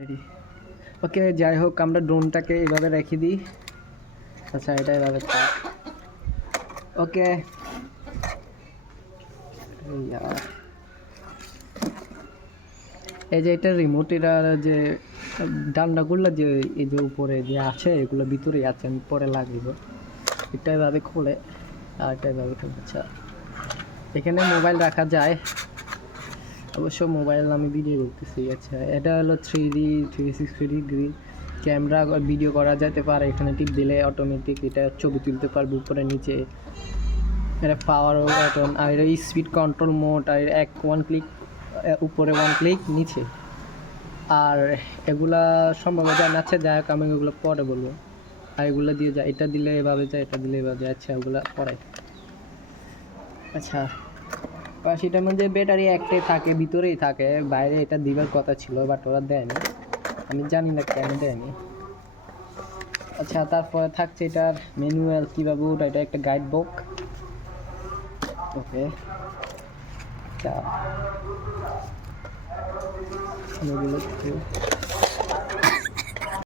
Ready. ওকে, যাই হোক আমরা ড্রোনটাকে এভাবে রেখে দিই। আচ্ছা, এটা এভাবে থাক। ওকে, এই যে এটা রিমোট, এটা যে ডান্ডাগুলো যে এই যে উপরে যে আছে এগুলো ভিতরেই আছে, আমি পরে লাগবে। এটা এভাবে খোলে আর এটা এভাবে খোলে। আচ্ছা, এখানে মোবাইল রাখা যায়, অবশ্য মোবাইল আমি ভিডিও করতেছি। আচ্ছা, এটা হলো 360 ডিগ্রি ক্যামেরা, ভিডিও করা যেতে পারে। এখানে টিপ দিলে অটোমেটিক এটা ছবি তুলতে পারবে উপরে নিচে। এটা পাওয়ার বাটন, আর এটা স্পিড কন্ট্রোল মোড, আর ওয়ান ক্লিক উপরে, ওয়ান ক্লিক নিচে। আর এগুলা সম্ভব জানাচ্ছে, যাই হোক আমি এগুলো পরে বলবো। আর এগুলো দিয়ে যায়, এটা দিলে এভাবে যায়, এটা দিলে এভাবে যায়। আচ্ছা, ওগুলো পরে। আচ্ছা, সেটার মধ্যে ব্যাটারি একটাই থাকে, ভিতরেই থাকে, বাইরে এটা দিবার কথা ছিল বাট ওরা দেয়নি, আমি জানি না কেন দেয়নি। আচ্ছা, তারপরে থাকছে এটার ম্যানুয়াল, কীভাবে ওটা, এটা একটা গাইড বুক। ওকে, আচ্ছা, এগুলো